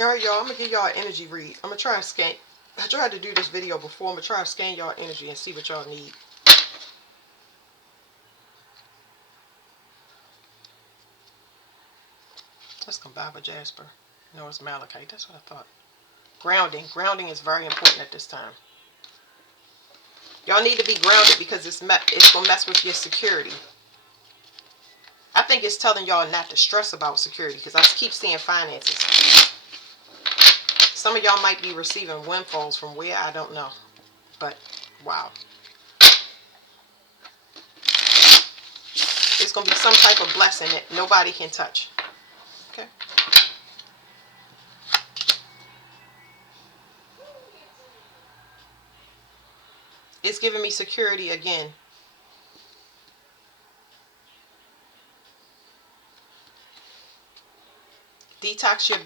Alright, y'all, I'm going to give y'all an energy read. I'm going to try and scan. I tried to do this video before. I'm going to try and scan y'all energy and see what y'all need. Let's combine with Jasper. No, it's Malachite. That's what I thought. Grounding. Grounding is very important at this time. Y'all need to be grounded because it's going to mess with your security. I think it's telling y'all not to stress about security because I keep seeing finances. Some of y'all might be receiving windfalls from where, I don't know. But, wow. It's going to be some type of blessing that nobody can touch. Okay? It's giving me security again. Detox your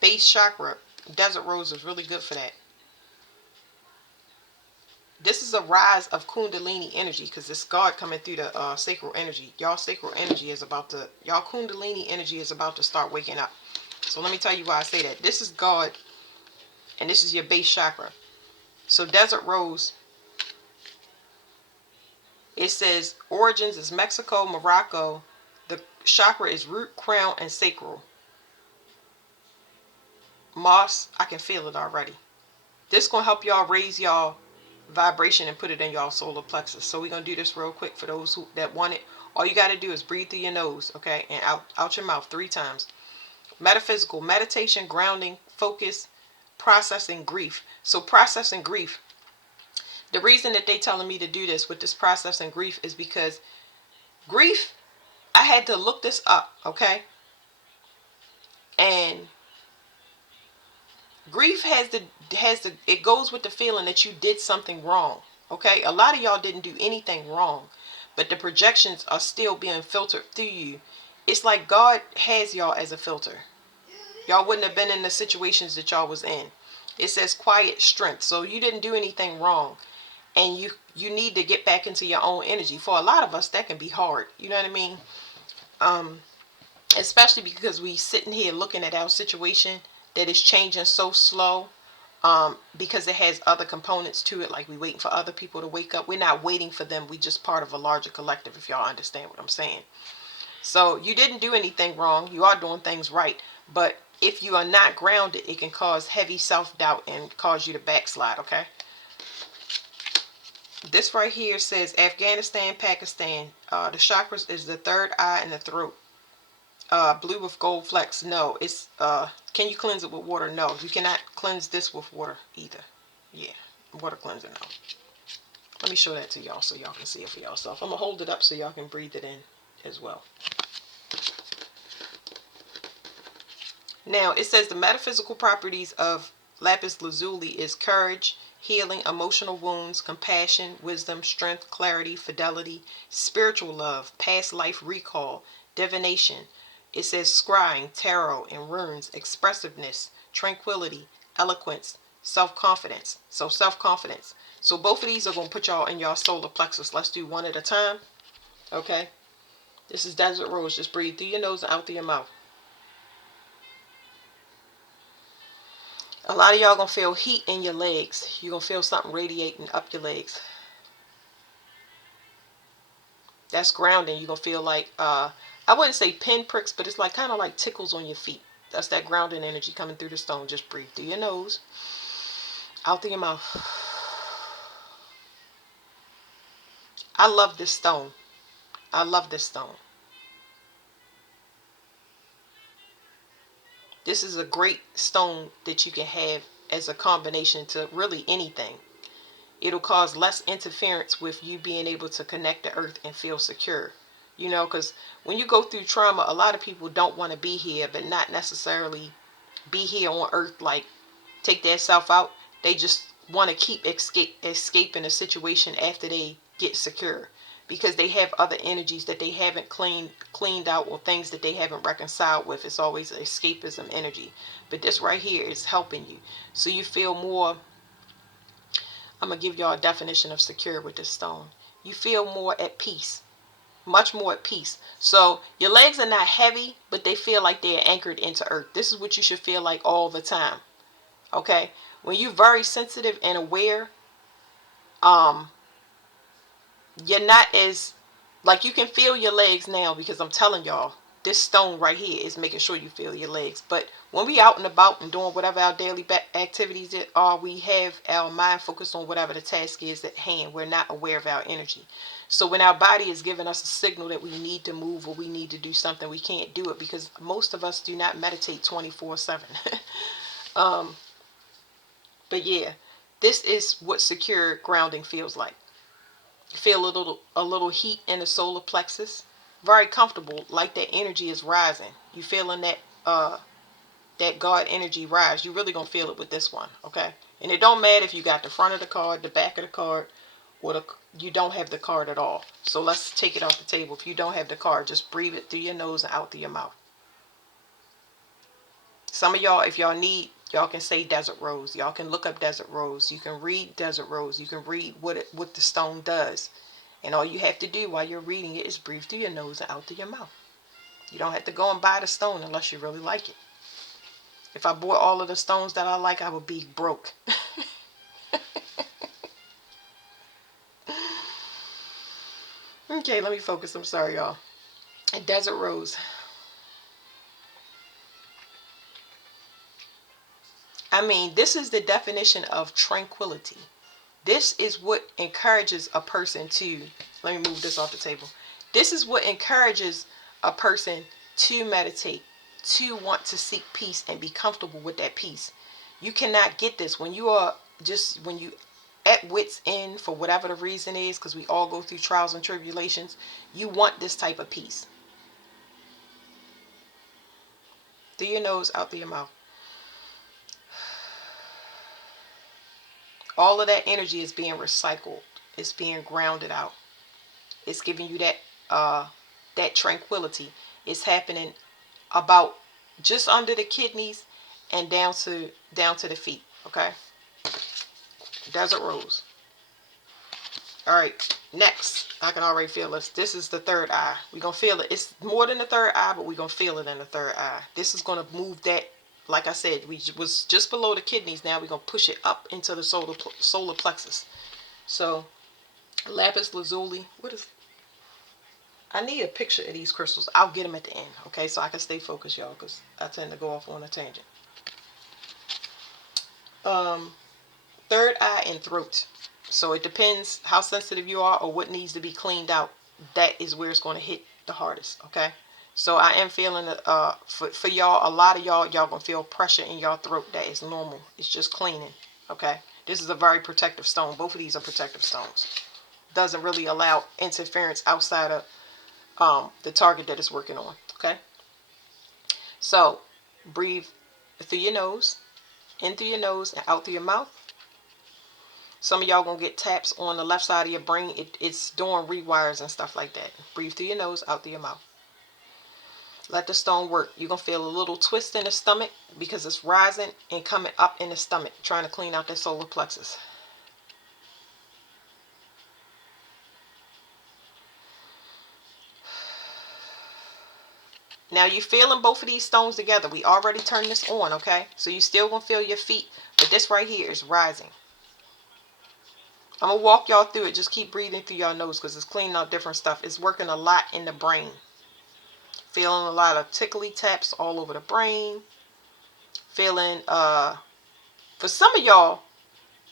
base chakra. Desert rose is really good for that. This is a rise of Kundalini energy because this God coming through the sacral energy. Y'all sacral energy is about to, y'all Kundalini energy is about to start waking up. So let me tell you why I say that. This is God and this is your base chakra. So desert rose, it says origins is Mexico, Morocco. The chakra is root, crown, and sacral. Moss, I can feel it already. This gonna help y'all raise y'all vibration and put it in y'all solar plexus. So we're gonna do this real quick for those that want it. All you gotta do is breathe through your nose, okay, and out your mouth 3 times. Metaphysical, meditation, grounding, focus, processing grief. So processing grief. The reason that they telling me to do this with this processing grief is because grief, I had to look this up, okay? And grief it goes with the feeling that you did something wrong. Okay, a lot of y'all didn't do anything wrong, but the projections are still being filtered through you. It's like God has y'all as a filter. Y'all wouldn't have been in the situations that y'all was in. It says quiet strength. So you didn't do anything wrong, and you need to get back into your own energy. For a lot of us, that can be hard. You know what I mean? Especially because we sitting here looking at our situation that is changing so slow, because it has other components to it, like we waiting for other people to wake up. We're not waiting for them. We just part of a larger collective, if y'all understand what I'm saying. So you didn't do anything wrong. You are doing things right. But if you are not grounded, it can cause heavy self-doubt and cause you to backslide, okay? This right here says Afghanistan, Pakistan. The chakras is the third eye and the throat. Blue with gold flecks. No, it's can you cleanse it with water? No, you cannot cleanse this with water either. Yeah, water cleanser, no. Let me show that to y'all so y'all can see it for yourself. I'm gonna hold it up so y'all can breathe it in as well. Now it says the metaphysical properties of lapis lazuli is courage, healing, emotional wounds, compassion, wisdom, strength, clarity, fidelity, spiritual love, past life recall, divination. It says scrying, tarot, and runes, expressiveness, tranquility, eloquence, self-confidence. So self-confidence. So both of these are going to put y'all in y'all solar plexus. Let's do one at a time. Okay. This is Desert Rose. Just breathe through your nose and out through your mouth. A lot of y'all going to feel heat in your legs. You're going to feel something radiating up your legs. That's grounding. You're going to feel like, I wouldn't say pin pricks, but it's like kind of like tickles on your feet. That's that grounding energy coming through the stone. Just breathe through your nose, out through your mouth. I love this stone. I love this stone. This is a great stone that you can have as a combination to really anything. It'll cause less interference with you being able to connect to earth and feel secure. You know, because when you go through trauma, a lot of people don't want to be here, but not necessarily be here on earth, like take their self out. They just want to keep escaping a situation after they get secure, because they have other energies that they haven't cleaned out, or things that they haven't reconciled with. It's always escapism energy. But this right here is helping you. So you feel more, I'm going to give y'all a definition of secure with this stone. You feel more at peace. much more at peace. So your legs are not heavy, but they feel like they're anchored into earth. This is what you should feel like all the time. Okay? When you're very sensitive and aware, um, you're not as, like, you can feel your legs now, because I'm telling y'all, this stone right here is making sure you feel your legs. But when we out and about and doing whatever our daily activities are, we have our mind focused on whatever the task is at hand. We're not aware of our energy. So when our body is giving us a signal that we need to move or we need to do something, we can't do it, because most of us do not meditate 24/7. um, but yeah, this is what secure grounding feels like. You feel a little heat in the solar plexus. Very comfortable, like that energy is rising. You feeling that God energy rise. You really gonna feel it with this one, okay? And it don't matter if you got the front of the card, the back of the card, or you don't have the card at all. So let's take it off the table. If you don't have the card, just breathe it through your nose and out through your mouth. Some of y'all, if y'all need, y'all can say desert rose. Y'all can look up desert rose. You can read desert rose. You can read what the stone does. And all you have to do while you're reading it is breathe through your nose and out through your mouth. You don't have to go and buy the stone unless you really like it. If I bought all of the stones that I like, I would be broke. Okay, let me focus. I'm sorry, y'all. Desert rose. I mean, this is the definition of tranquility. This is what encourages a person to, let me move this off the table. This is what encourages a person to meditate, to want to seek peace and be comfortable with that peace. You cannot get this when you are just, when you at wit's end for whatever the reason is, because we all go through trials and tribulations. You want this type of peace. Through your nose, out through your mouth. All of that energy is being recycled. It's being grounded out. It's giving you that tranquility. It's happening about just under the kidneys and down to the feet. Okay. Desert rose. All right. Next, I can already feel this. This is the third eye. We're gonna feel it. It's more than the third eye, but we're gonna feel it in the third eye. This is gonna move that. Like I said, we was just below the kidneys. Now we're gonna push it up into the solar plexus. So, lapis lazuli. What is? I need a picture of these crystals. I'll get them at the end, okay? So I can stay focused, y'all, because I tend to go off on a tangent. Third eye and throat. So it depends how sensitive you are or what needs to be cleaned out. That is where it's going to hit the hardest, okay? So I am feeling, for y'all, a lot of y'all going to feel pressure in your throat. That is normal. It's just cleaning, okay? This is a very protective stone. Both of these are protective stones. Doesn't really allow interference outside of the target that it's working on. Okay. So breathe through your nose, in through your nose and out through your mouth. Some of y'all gonna get taps on the left side of your brain. It's doing rewires and stuff like that. Breathe through your nose, out through your mouth. Let the stone work. You're gonna feel a little twist in the stomach because it's rising and coming up in the stomach, trying to clean out that solar plexus. Now you're feeling both of these stones together. We already turned this on, okay? So you still gonna feel your feet, but this right here is rising. I'm gonna walk y'all through it. Just keep breathing through your nose because it's cleaning out different stuff. It's working a lot in the brain. Feeling a lot of tickly taps all over the brain. Feeling, for some of y'all,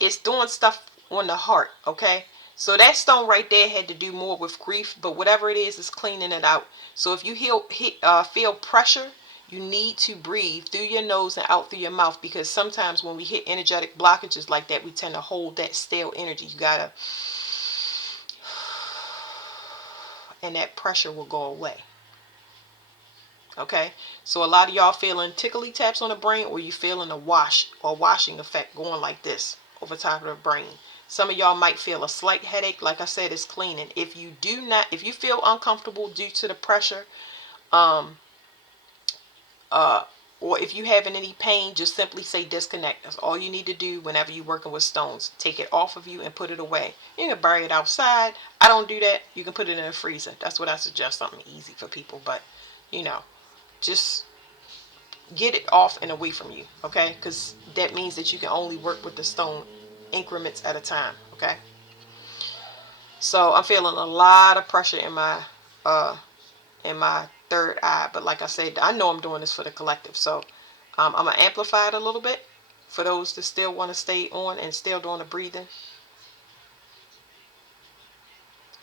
it's doing stuff on the heart, okay? So that stone right there had to do more with grief, but whatever it is cleaning it out. So if you feel pressure, you need to breathe through your nose and out through your mouth, because sometimes when we hit energetic blockages like that, we tend to hold that stale energy. You gotta, and that pressure will go away. Okay, so a lot of y'all feeling tickly taps on the brain, or you feeling a washing effect going like this over top of the brain. Some of y'all might feel a slight headache. Like I said, it's cleaning. If you feel uncomfortable due to the pressure, um, Or if you having any pain, just simply say disconnect. That's all you need to do whenever you're working with stones. Take it off of you and put it away. You can bury it outside. I don't do that. You can put it in a freezer. That's what I suggest, something easy for people. But, you know, just get it off and away from you, okay? Because that means that you can only work with the stone increments at a time, okay? So I'm feeling a lot of pressure in my third eye, but like I said, I know I'm doing this for the collective. So I'm gonna amplify it a little bit for those that still want to stay on and still doing the breathing.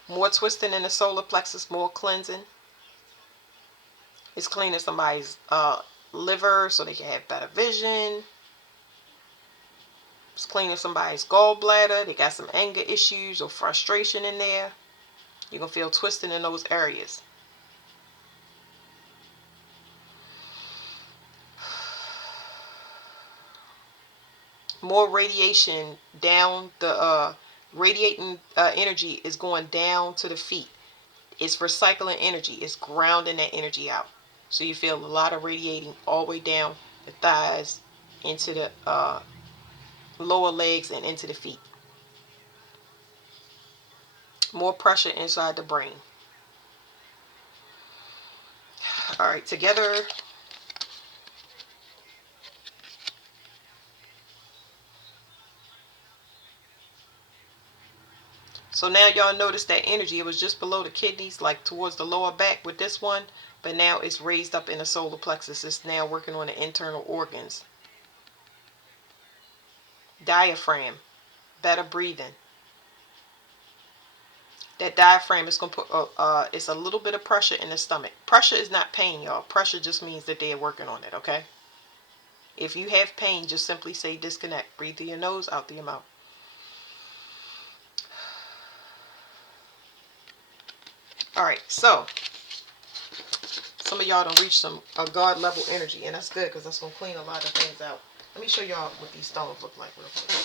More twisting in the solar plexus, more cleansing. It's cleaning somebody's liver so they can have better vision. It's cleaning somebody's gallbladder. They got some anger issues or frustration in there. You're going to feel twisting in those areas. More radiation down the radiating energy is going down to the feet. It's recycling energy. It's grounding that energy out. So you feel a lot of radiating all the way down the thighs into the lower legs and into the feet. More pressure inside the brain. All right, together. So now y'all notice that energy. It was just below the kidneys, like towards the lower back with this one. But now it's raised up in the solar plexus. It's now working on the internal organs. Diaphragm. Better breathing. That diaphragm is going to put, it's a little bit of pressure in the stomach. Pressure is not pain, y'all. Pressure just means that they're working on it, okay? If you have pain, just simply say disconnect. Breathe through your nose, out through your mouth. All right, so some of y'all don't reach some God level energy, and that's good because that's going to clean a lot of things out. Let me show y'all what these stones look like real quick.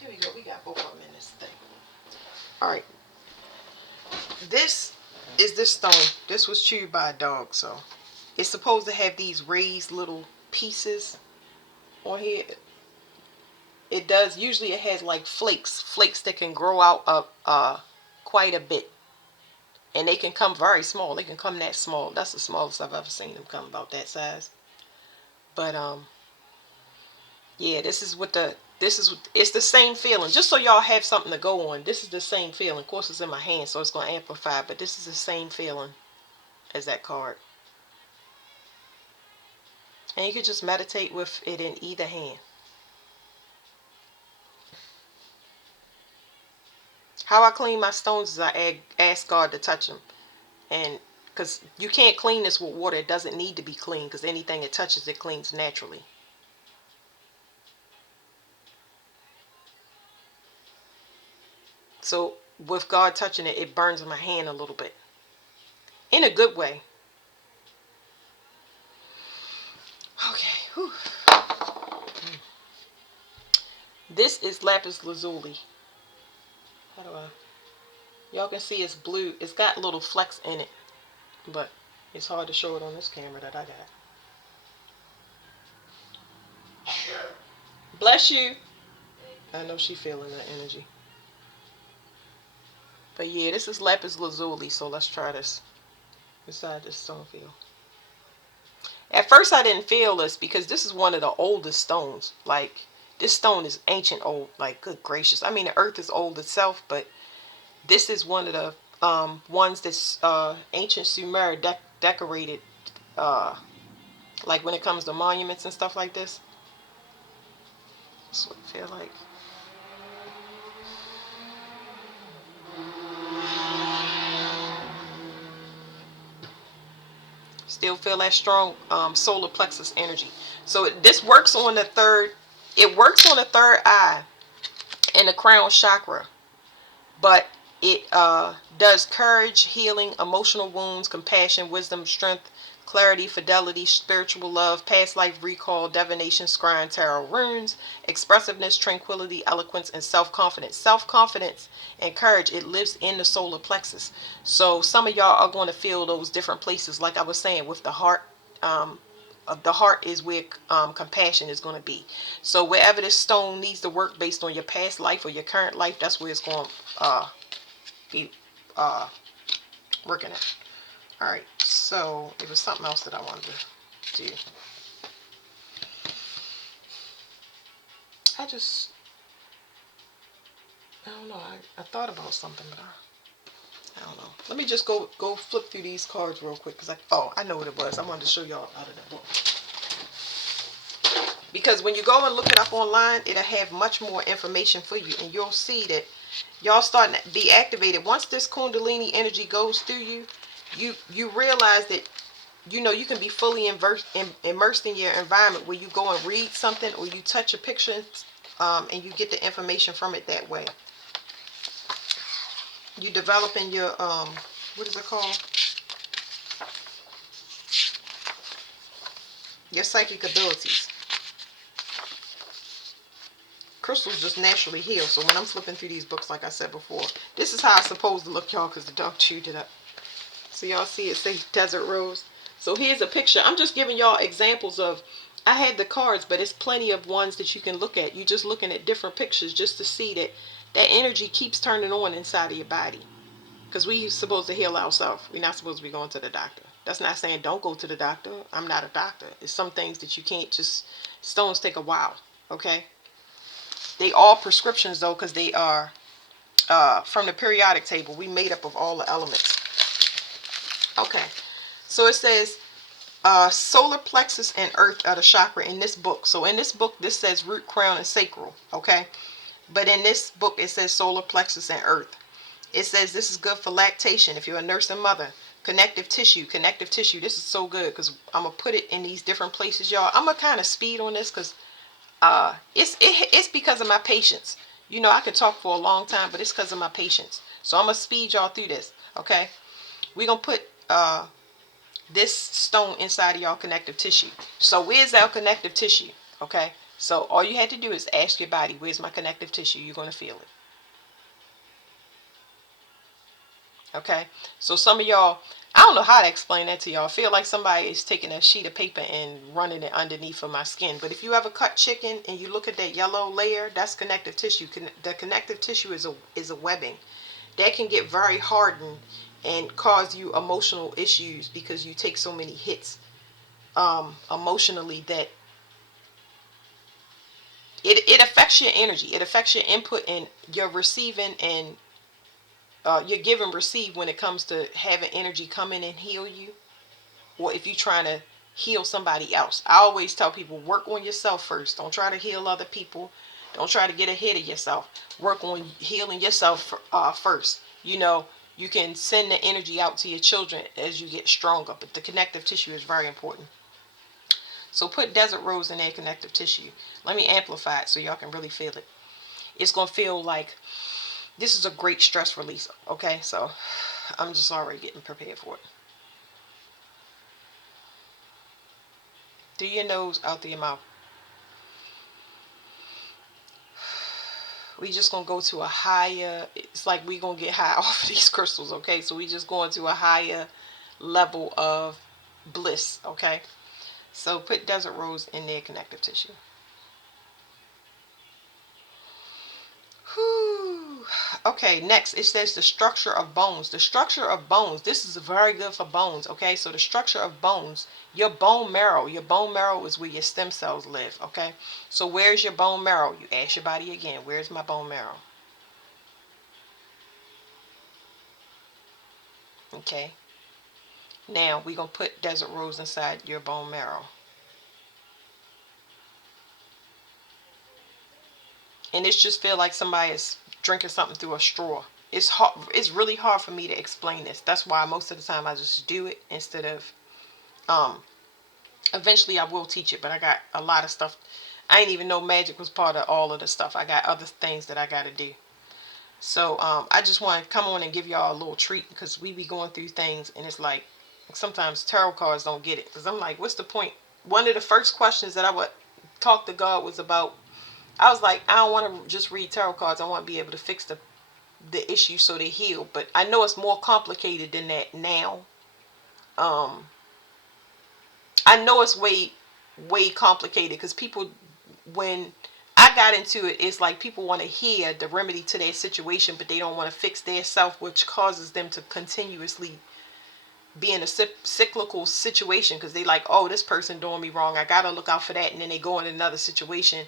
Here we go. We got both of them in this thing. All right. This is this stone. This was chewed by a dog, so it's supposed to have these raised little pieces on here. It does. Usually it has like flakes that can grow out of quite a bit. And they can come very small. They can come that small. That's the smallest I've ever seen them come, about that size. But yeah, it's the same feeling. Just so y'all have something to go on. This is the same feeling. Of course, it's in my hand, so it's going to amplify. But this is the same feeling as that card. And you could just meditate with it in either hand. How I clean my stones is I ask God to touch them. And because you can't clean this with water. It doesn't need to be clean because anything it touches, it cleans naturally. So with God touching it, it burns my hand a little bit. In a good way. Okay. Whew. This is lapis lazuli. How do I? Y'all can see it's blue. It's got little flecks in it. But it's hard to show it on this camera that I got. Bless you. I know she feeling that energy. But yeah, this is lapis lazuli, so let's try this. Inside this stone feel. At first I didn't feel this because this is one of the oldest stones. Like, this stone is ancient old. Like, good gracious. I mean, the earth is old itself, but this is one of the ones that's ancient Sumer decorated, like when it comes to monuments and stuff like this. That's what it feels like. Still feel that strong solar plexus energy. So this works on the third. It works on the third eye and the crown chakra, but it does courage, healing, emotional wounds, compassion, wisdom, strength, clarity, fidelity, spiritual love, past life recall, divination, scrying, tarot, runes, expressiveness, tranquility, eloquence, and self-confidence. Self-confidence and courage, it lives in the solar plexus. So some of y'all are going to feel those different places, like I was saying, with the heart. The heart is where compassion is going to be. So wherever this stone needs to work based on your past life or your current life, that's where it's going to be working at. All right, so it was something else that I wanted to do. I don't know. I thought about something, but I don't know. Let me just go flip through these cards real quick, because I know what it was. I wanted to show y'all out of the book. Because when you go and look it up online, it'll have much more information for you, and you'll see that y'all starting to be activated. Once this Kundalini energy goes through you, you realize that you can be fully immersed in your environment, where you go and read something or you touch a picture, and you get the information from it that way. You developing your what is it called? Your psychic abilities. Crystals just naturally heal. So when I'm flipping through these books, like I said before, this is how it's supposed to look, y'all, because the dog chewed it up. So y'all see it say Desert Rose. So here's a picture. I'm just giving y'all examples of, I had the cards, but it's plenty of ones that you can look at. You're just looking at different pictures just to see that that energy keeps turning on inside of your body. Because we're supposed to heal ourselves. We're not supposed to be going to the doctor. That's not saying don't go to the doctor. I'm not a doctor. It's some things that you can't just, stones take a while, okay? They all prescriptions though, because they are from the periodic table. We made up of all the elements. Okay, so it says solar plexus and earth are the chakra in this book. So in this book, this says root, crown, and sacral, okay? But in this book, it says solar plexus and earth. It says this is good for lactation. If you're a nurse and mother, connective tissue. This is so good because I'm gonna put it in these different places, y'all. I'm gonna kind of speed on this because it's because of my patience. I can talk for a long time, but it's because of my patience. So I'm gonna speed y'all through this. Okay, we're gonna put this stone inside of y'all connective tissue. So where's our connective tissue? Okay, so all you had to do is ask your body, where's my connective tissue? You're gonna feel it. Okay, so some of y'all, I don't know how to explain that to y'all. I feel like somebody is taking a sheet of paper and running it underneath of my skin. But if you ever cut chicken and you look at that yellow layer, that's connective tissue. The connective tissue is a webbing that can get very hardened and cause you emotional issues because you take so many hits emotionally, that it affects your energy. It affects your input and your receiving, and you give and receive when it comes to having energy come in and heal you, or if you're trying to heal somebody else. I always tell people, work on yourself first. Don't try to heal other people. Don't try to get ahead of yourself. Work on healing yourself first. You can send the energy out to your children as you get stronger, but the connective tissue is very important. So put Desert Rose in that connective tissue. Let me amplify it so y'all can really feel it. It's going to feel like this is a great stress release, okay? So I'm just already getting prepared for it. Through your nose, out through your mouth. We just going to go to a higher, it's like we going to get high off of these crystals, okay? So we just going to a higher level of bliss, okay? So put Desert Rose in their connective tissue. Whew. Okay, next it says the structure of bones. The structure of bones. This is very good for bones. Okay, so the structure of bones. Your bone marrow. Your bone marrow is where your stem cells live. Okay, so where's your bone marrow? You ask your body again. Where's my bone marrow? Okay. Now we're gonna put Desert Rose inside your bone marrow. And it's just feel like somebody is drinking something through a straw. It's hard. It's really hard for me to explain this. That's why most of the time I just do it instead of eventually I will teach it, but I got a lot of stuff. I didn't even know magic was part of all of the stuff. I got other things that I got to do. So I just want to come on and give y'all a little treat, because we be going through things and it's like sometimes tarot cards don't get it, because I'm like, what's the point? One of the first questions that I would talk to God was about, I was like, I don't want to just read tarot cards. I want to be able to fix the issue so they heal. But I know it's more complicated than that now. Um, I know it's way complicated, because people, when I got into it, it's like people want to hear the remedy to their situation, but they don't want to fix their self, which causes them to continuously be in a cyclical situation, because they like, oh, this person doing me wrong, I gotta look out for that, and then they go in another situation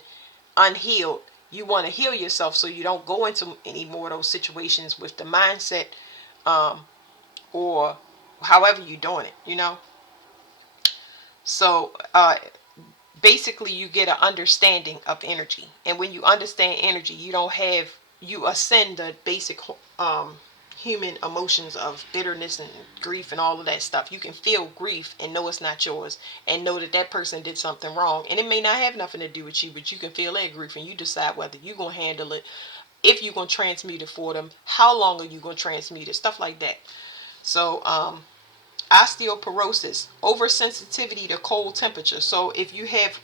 unhealed. You want to heal yourself so you don't go into any more of those situations with the mindset, um, or however you're doing it. So basically you get an understanding of energy, and when you understand energy, you ascend the basic um human emotions of bitterness and grief and all of that stuff. You can feel grief and know it's not yours, and know that that person did something wrong, and it may not have nothing to do with you, but you can feel that grief, and you decide whether you're going to handle it, if you're going to transmute it for them, how long are you going to transmute it, stuff like that. So osteoporosis, oversensitivity to cold temperature. So if you have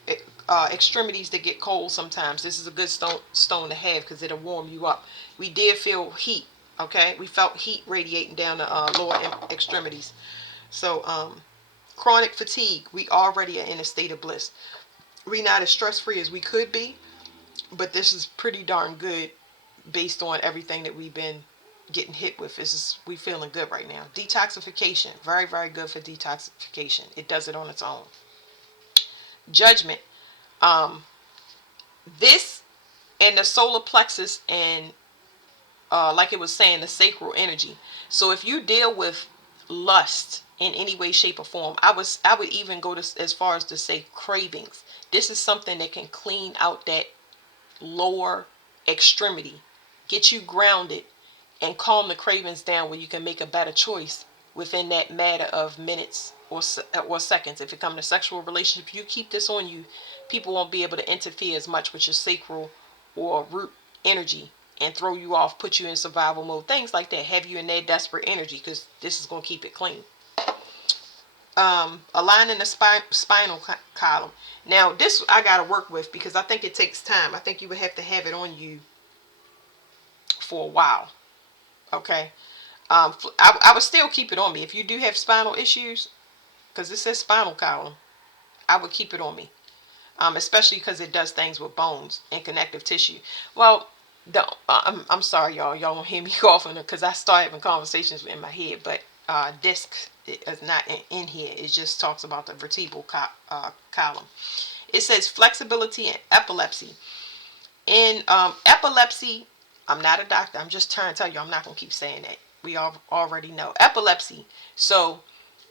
extremities that get cold sometimes, this is a good stone to have, because it'll warm you up. We did feel heat. Okay, we felt heat radiating down the lower extremities. So chronic fatigue, we already are in a state of bliss. We're not as stress free as we could be, but this is pretty darn good based on everything that we've been getting hit with. We feeling good right now. Detoxification, very good for detoxification. It does it on its own. Judgment, um this and the solar plexus, and like it was saying, the sacral energy. So if you deal with lust in any way, shape, or form, I would even go as far as to say cravings. This is something that can clean out that lower extremity, get you grounded, and calm the cravings down, where you can make a better choice within that matter of minutes or seconds. If it comes to sexual relationship, you keep this on you, people won't be able to interfere as much with your sacral or root energy and throw you off, put you in survival mode, things like that, have you in that desperate energy, because this is going to keep it clean. Aligning the spinal column. Now this I got to work with, because I think it takes time. I think you would have to have it on you for a while. Okay. I would still keep it on me if you do have spinal issues, because it says spinal column. I would keep it on me, especially because it does things with bones and connective tissue. Well, I'm sorry, y'all don't hear me coughing, because I start having conversations in my head, but disc is not in here. It just talks about the vertebral column. It says flexibility and epilepsy. In epilepsy, I'm not a doctor. I'm just trying to tell you, I'm not going to keep saying that. We all already know. Epilepsy. So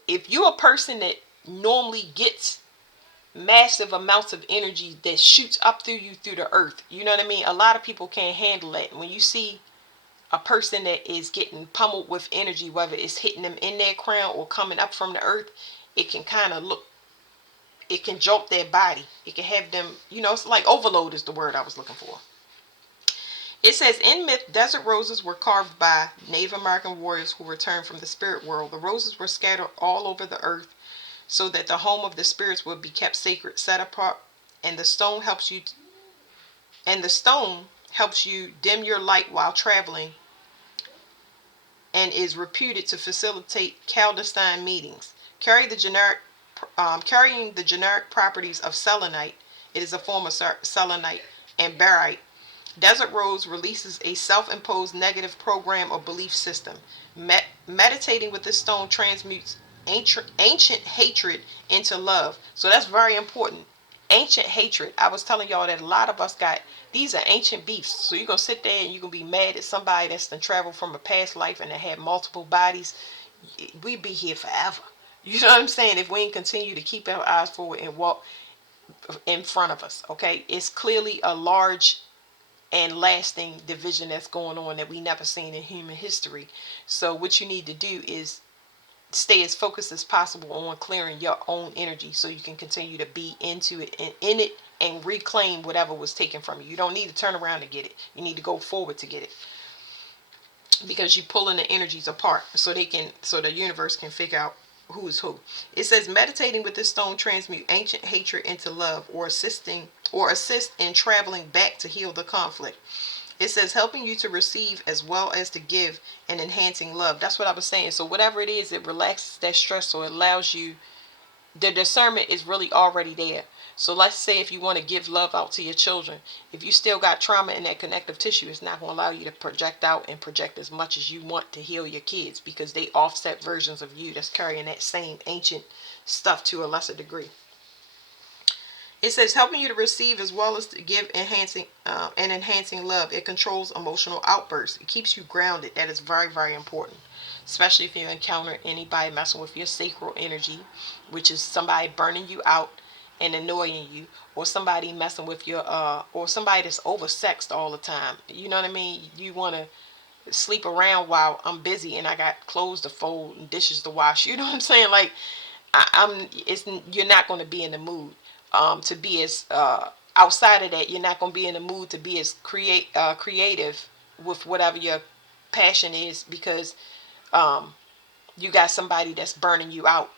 if you're a person that normally gets massive amounts of energy that shoots up through you through the earth, you know what I mean? A lot of people can't handle that. When you see a person that is getting pummeled with energy, whether it's hitting them in their crown or coming up from the earth, it can kind of look, it can jolt their body. It can have them, it's like overload is the word I was looking for. It says, in myth, desert roses were carved by Native American warriors who returned from the spirit world. The roses were scattered all over the earth so that the home of the spirits would be kept sacred, set apart, and the stone helps you dim your light while traveling, and is reputed to facilitate clandestine meetings. Carrying the generic properties of selenite, it is a form of selenite and barite. Desert Rose releases a self-imposed negative program or belief system. Meditating with this stone transmutes ancient hatred into love. So that's very important. Ancient hatred. I was telling y'all that a lot of us got, these are ancient beefs. So you're going to sit there and you're going to be mad at somebody that's been traveled from a past life and that had multiple bodies. We'd be here forever. You know what I'm saying? If we ain't continue to keep our eyes forward and walk in front of us. Okay? It's clearly a large and lasting division that's going on that we never seen in human history. So what you need to do is stay as focused as possible on clearing your own energy, so you can continue to be into it and in it and reclaim whatever was taken from you. You don't need to turn around to get it. You need to go forward to get it, because you're pulling the energies apart so the universe can figure out who is who. It says meditating with this stone transmute ancient hatred into love, or assist in traveling back to heal the conflict. It says helping you to receive as well as to give, and enhancing love. That's what I was saying. So whatever it is, it relaxes that stress, so it allows you, the discernment is really already there. So let's say if you want to give love out to your children, if you still got trauma in that connective tissue, it's not going to allow you to project out and project as much as you want to heal your kids, because they offset versions of you that's carrying that same ancient stuff to a lesser degree. It says helping you to receive as well as to give, enhancing love. It controls emotional outbursts. It keeps you grounded. That is very, very important, especially if you encounter anybody messing with your sacral energy, which is somebody burning you out and annoying you, or somebody messing with your or somebody that's oversexed all the time. You know what I mean? You want to sleep around while I'm busy and I got clothes to fold and dishes to wash. You know what I'm saying? Like you're not going to be in the mood to be as outside of that. You're not going to be in the mood to be as creative with whatever your passion is, because you got somebody that's burning you out.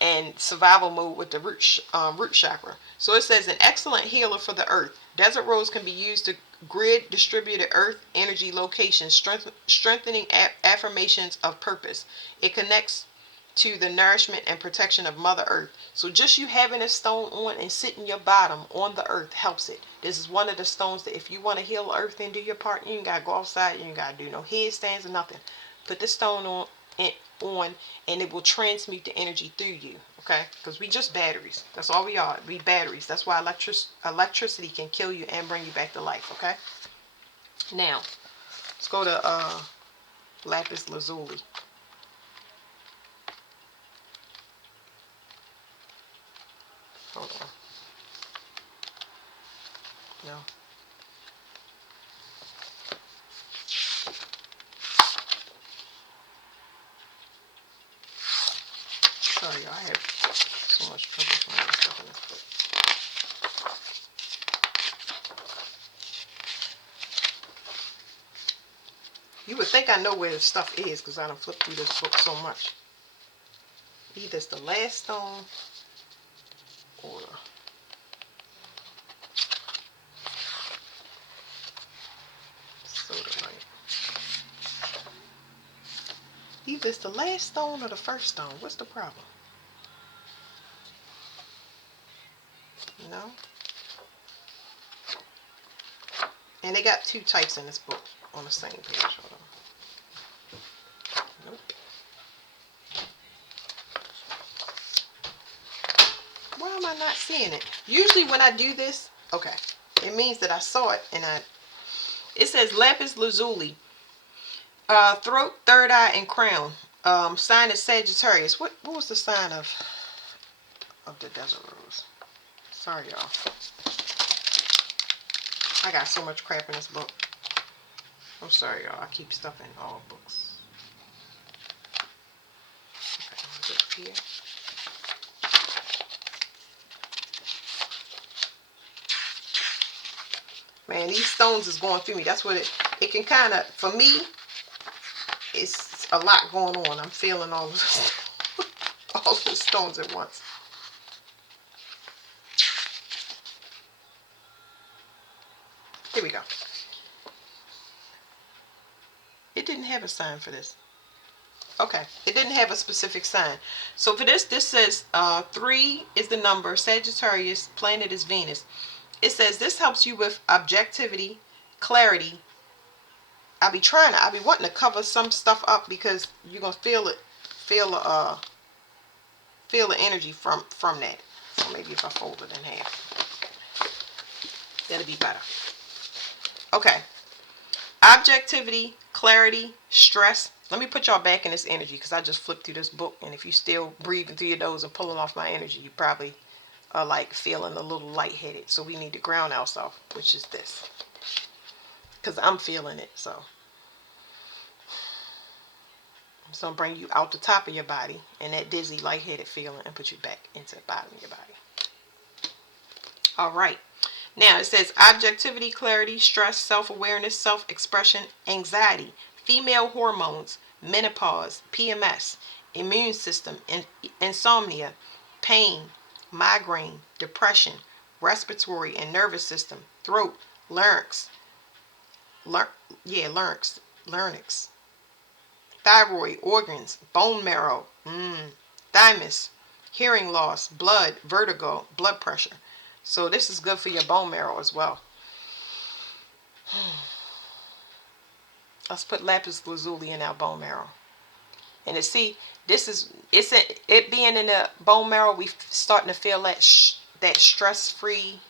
And survival mode with the root chakra. So it says an excellent healer for the earth. Desert rose can be used to grid distributed earth energy locations, strengthening affirmations of purpose. It connects to the nourishment and protection of Mother Earth. So just you having a stone on and sitting your bottom on the earth helps it. This is one of the stones that if you want to heal the earth and do your part, you ain't got to go outside, you ain't got to do no headstands or nothing. Put the stone on and it will transmute the energy through you. Okay, because we just batteries. That's all we are. We batteries. That's why electricity can kill you and bring you back to life. Okay, now let's go to lapis lazuli. Hold on. No. Sorry, I have so much trouble finding stuff in this book. You would think I know where the stuff is because I done flipped through this book so much. Either it's the last stone or sodalite. Either it's the last stone or the first stone. What's the problem? No? And they got two types in this book on the same page. Hold on. Nope. Why am I not seeing it? Usually when I do this, okay, it means that I saw it and it says lapis lazuli. Throat, third eye, and crown. Sign is Sagittarius. What was the sign of the desert rose? Sorry, y'all. I got so much crap in this book. I'm sorry, y'all. I keep stuff in all books. Okay, look here. Man, these stones is going through me. That's what it can kind of, for me, it's a lot going on. I'm feeling all the stones at once. Here we go. It didn't have a sign for this. Okay, it didn't have a specific sign. So for this says 3 is the number. Sagittarius, planet is Venus. It says this helps you with objectivity, clarity. I'll be wanting to cover some stuff up because you're gonna feel the energy from that. So maybe if I fold it in half, that'll be better. Okay. Objectivity, clarity, stress. Let me put y'all back in this energy because I just flipped through this book, and if you still breathing through your nose and pulling off my energy, you probably are like feeling a little lightheaded. So we need to ground ourselves, which is this, because I'm feeling it. So it's gonna bring you out the top of your body and that dizzy, lightheaded feeling, and put you back into the bottom of your body. All right. Now it says objectivity, clarity, stress, self-awareness, self-expression, anxiety, female hormones, menopause, PMS, immune system, insomnia, pain, migraine, depression, respiratory and nervous system, throat, larynx, larynx, thyroid, organs, bone marrow, thymus, hearing loss, blood, vertigo, blood pressure. So this is good for your bone marrow as well. Let's put lapis lazuli in our bone marrow. And to see, it being in the bone marrow, we starting to feel that stress free.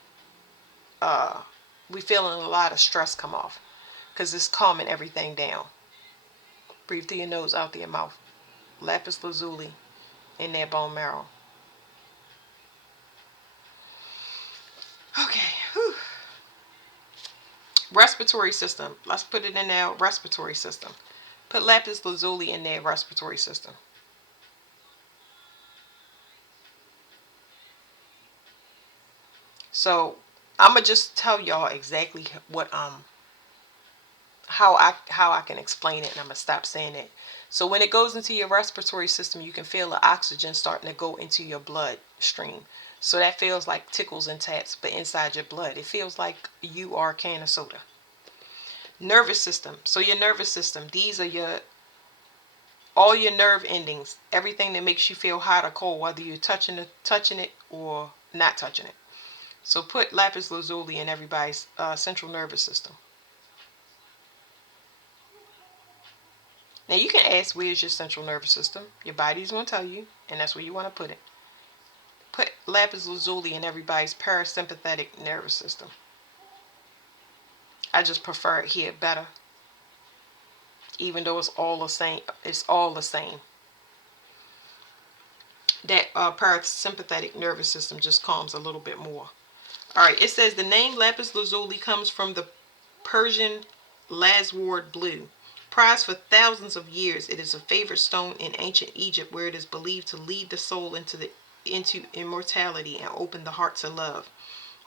We feeling a lot of stress come off because it's calming everything down. Breathe through your nose, out through your mouth. Lapis lazuli in their bone marrow. Okay. Whew. Respiratory system. Let's put it in their respiratory system. Put lapis lazuli in their respiratory system. So I'm gonna just tell y'all exactly what how I can explain it, and I'm gonna stop saying it. So when it goes into your respiratory system, you can feel the oxygen starting to go into your bloodstream. So that feels like tickles and taps, but inside your blood. It feels like you are a can of soda. Nervous system. So your nervous system, these are all your nerve endings, everything that makes you feel hot or cold, whether you're touching it or not touching it. So put lapis lazuli in everybody's central nervous system. Now you can ask, where's your central nervous system? Your body's going to tell you, and that's where you want to put it. Put lapis lazuli in everybody's parasympathetic nervous system. I just prefer it here better, even though it's all the same. It's all the same. That parasympathetic nervous system just calms a little bit more. All right, it says the name lapis lazuli comes from the Persian lasward blue. Prized for thousands of years, it is a favorite stone in ancient Egypt, where it is believed to lead the soul into immortality and open the heart to love.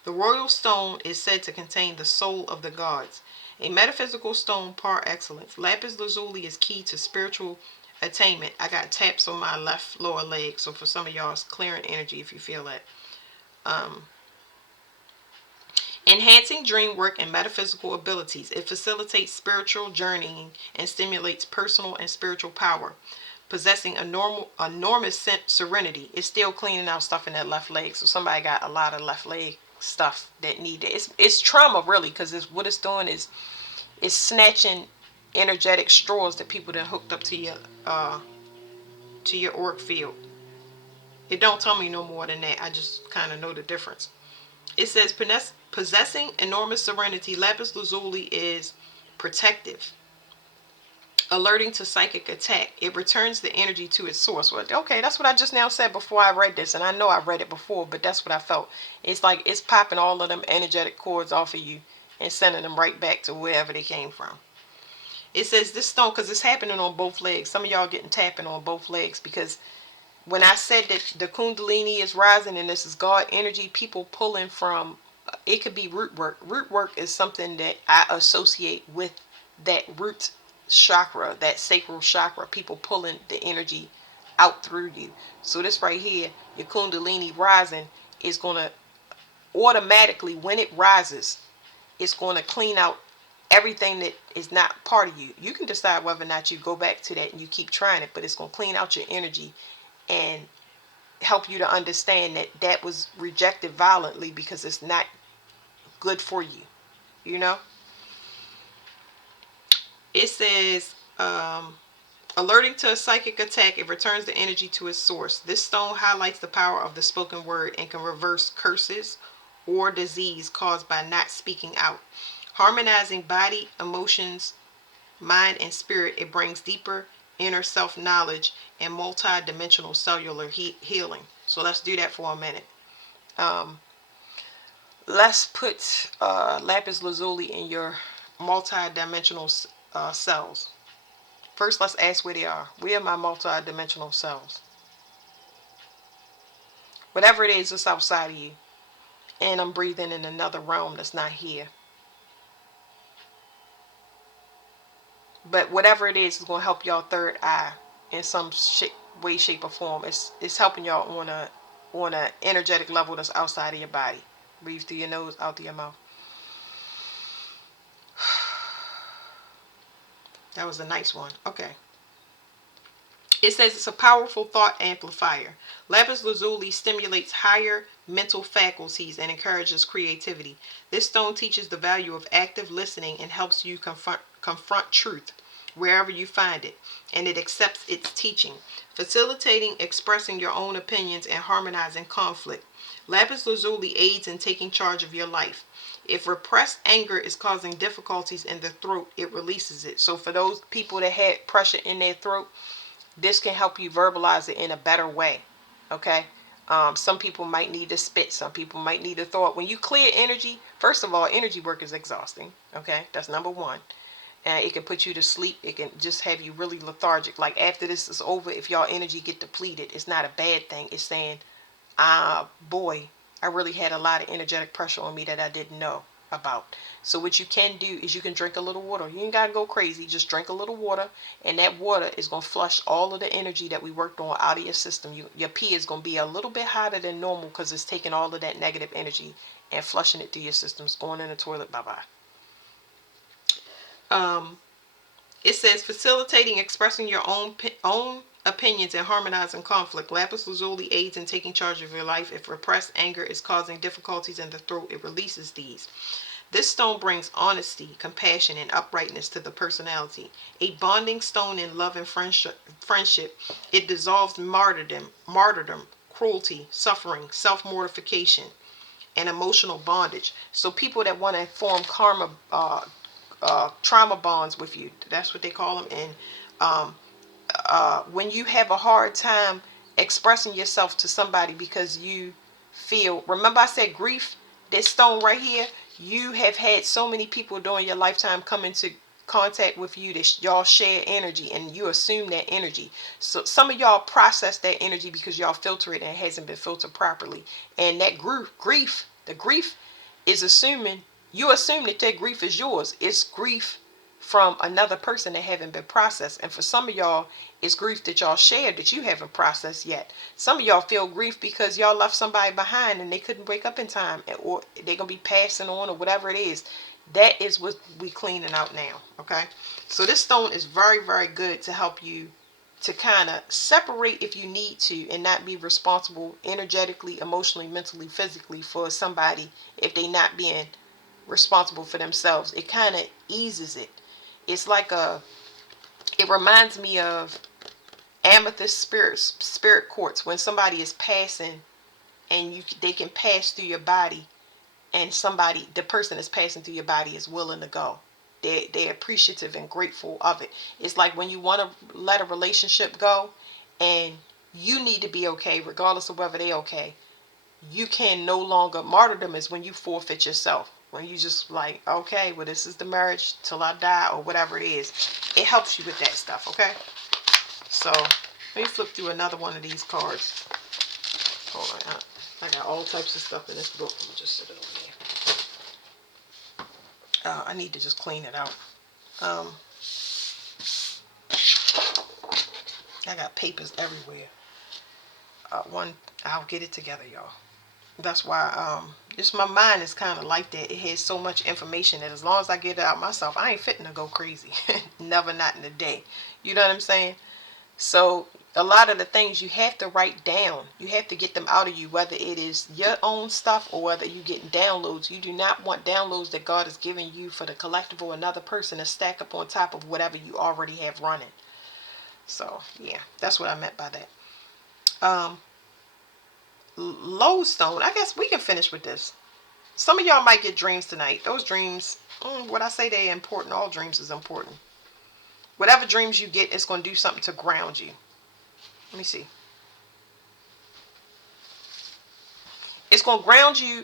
The royal stone is said to contain the soul of the gods. A metaphysical stone par excellence, lapis lazuli is key to spiritual attainment. I got taps on my left lower leg, so for some of y'all, it's clearing energy if you feel that. Enhancing dream work and metaphysical abilities. It facilitates spiritual journeying and stimulates personal and spiritual power. Possessing enormous serenity. It's still cleaning out stuff in that left leg. So somebody got a lot of left leg stuff that need it. It's trauma really, because what it's doing is it's snatching energetic straws that people that hooked up to your auric field. It don't tell me no more than that. I just kind of know the difference. It says possessing enormous serenity, lapis lazuli is protective, alerting to psychic attack. It returns the energy to its source. Well, okay, that's what I just now said before I read this, and I know I read it before, but that's what I felt. It's like it's popping all of them energetic cords off of you and sending them right back to wherever they came from. It says this stone, because it's happening on both legs. Some of y'all getting tapping on both legs, because when I said that the Kundalini is rising and this is God energy, people pulling from, it could be root work. Root work is something that I associate with that root chakra, that sacral chakra. People pulling the energy out through you. So this right here, your Kundalini rising, is going to automatically, when it rises, it's going to clean out everything that is not part of you. You can decide whether or not you go back to that and you keep trying it, but it's going to clean out your energy and help you to understand that that was rejected violently because it's not good for you. You know, it says alerting to a psychic attack, it returns the energy to its source. This stone highlights the power of the spoken word and can reverse curses or disease caused by not speaking out. Harmonizing body, emotions, mind, and spirit, it brings deeper inner self knowledge and multi-dimensional cellular healing. So let's do that for a minute. Let's put lapis lazuli in your multi-dimensional cells. First, let's ask where they are. Where are my multi-dimensional cells? Whatever it is that's outside of you. And I'm breathing in another realm that's not here. But whatever it is going to help y'all third eye in some way, shape, or form. It's helping y'all on a energetic level that's outside of your body. Breathe through your nose, out through your mouth. That was a nice one. Okay. It says it's a powerful thought amplifier. Lapis lazuli stimulates higher mental faculties and encourages creativity. This stone teaches the value of active listening and helps you confront truth wherever you find it, and it accepts its teaching, facilitating expressing your own opinions and harmonizing conflict. Lapis lazuli aids in taking charge of your life. If repressed anger is causing difficulties in the throat, it releases it. So for those people that had pressure in their throat, this can help you verbalize it in a better way. Okay. Some people might need to spit. Some people might need to throw it. When you clear energy, first of all, energy work is exhausting. Okay. That's number one. And it can put you to sleep. It can just have you really lethargic. Like after this is over, if y'all energy get depleted, it's not a bad thing. It's saying, boy, I really had a lot of energetic pressure on me that I didn't know about. So what you can do is you can drink a little water. You ain't gotta go crazy. Just drink a little water, and that water is gonna flush all of the energy that we worked on out of your system. Your pee is gonna be a little bit hotter than normal because it's taking all of that negative energy and flushing it through your system. It's going in the toilet. Bye bye. It says facilitating expressing your own opinions and harmonizing conflict. Lapis lazuli aids in taking charge of your life. If repressed anger is causing difficulties in the throat, it releases these. This stone brings honesty, compassion, and uprightness to the personality. A bonding stone in love and friendship, it dissolves martyrdom, cruelty, suffering, self-mortification, and emotional bondage. So people that want to form trauma bonds with you, that's what they call them. And when you have a hard time expressing yourself to somebody because you feel, remember I said grief, this stone right here, you have had so many people during your lifetime come into contact with you that y'all share energy and you assume that energy. So some of y'all process that energy because y'all filter it and it hasn't been filtered properly. And that the grief is assuming, you assume that grief is yours. It's grief from another person that haven't been processed. And for some of y'all, it's grief that y'all shared that you haven't processed yet. Some of y'all feel grief because y'all left somebody behind and they couldn't wake up in time, or they're going to be passing on, or whatever it is. That is what we cleaning out now. Okay. So this stone is very, very good to help you to kind of separate if you need to and not be responsible energetically, emotionally, mentally, physically for somebody if they not being responsible for themselves. It kind of eases it. It's like it reminds me of amethyst spirit quartz. When somebody is passing and they can pass through your body, and the person that's passing through your body is willing to go. They're appreciative and grateful of it. It's like when you want to let a relationship go and you need to be okay regardless of whether they're okay. You can no longer, martyrdom is when you forfeit yourself. When you just like, okay, well, this is the marriage till I die, or whatever it is. It helps you with that stuff, okay? So, let me flip through another one of these cards. Hold on. I got all types of stuff in this book. Let me just sit it on there. I need to just clean it out. I got papers everywhere. I'll get it together, y'all. That's why just my mind is kind of like that. It has so much information that as long as I get it out myself, I ain't fitting to go crazy. Never, not in a day. You know what I'm saying? So a lot of the things you have to write down. You have to get them out of you, whether it is your own stuff or whether you're getting downloads. You do not want downloads that God is giving you for the collective or another person to stack up on top of whatever you already have running. So yeah, that's what I meant by that. Lodestone, I guess we can finish with this. Some of y'all might get dreams tonight. Those dreams, what I say, they're important. All dreams is important. Whatever dreams you get, it's going to do something to ground you. Let me see. It's going to ground you.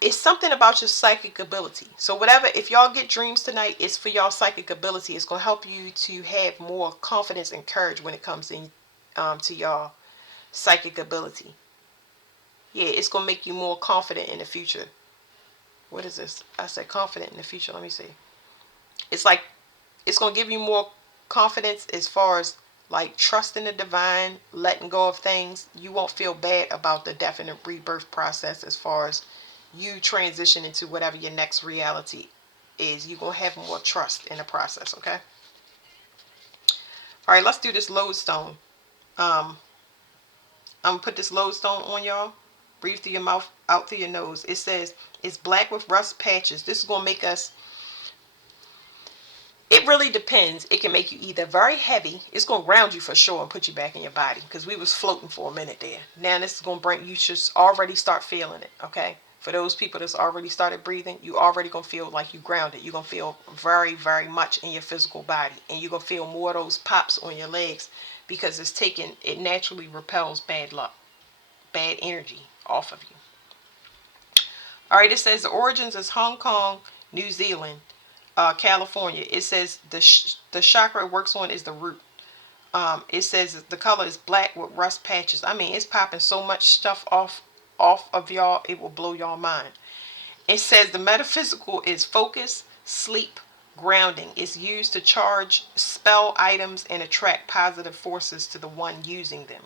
It's something about your psychic ability. So whatever, if y'all get dreams tonight, it's for y'all psychic ability. It's going to help you to have more confidence and courage when it comes in to y'all psychic ability. Yeah, it's going to make you more confident in the future. What is this? I said confident in the future. Let me see. It's like, it's going to give you more confidence as far as like trusting the divine, letting go of things, you won't feel bad about the definite rebirth process as far as you transition into whatever your next reality is. You're going to have more trust in the process, okay? All right, let's do this lodestone. Um, I'm going to put this lodestone on y'all. Breathe through your mouth, out through your nose. It says it's black with rust patches. This is going to make us, it really depends. It can make you either very heavy. It's going to ground you for sure and put you back in your body because we was floating for a minute there. Now this is going to bring, you should already start feeling it, okay? For those people that's already started breathing, you already going to feel like you grounded. You're going to feel very, very much in your physical body. And you're going to feel more of those pops on your legs because it's taking, it naturally repels bad luck, bad energy off of you. All right, it says the origins is Hong Kong, New Zealand, California. It says the chakra it works on is the root. It says the color is black with rust patches. I mean, it's popping so much stuff off of y'all, it will blow y'all mind. It says the metaphysical is focus, sleep, grounding. It's used to charge spell items and attract positive forces to the one using them.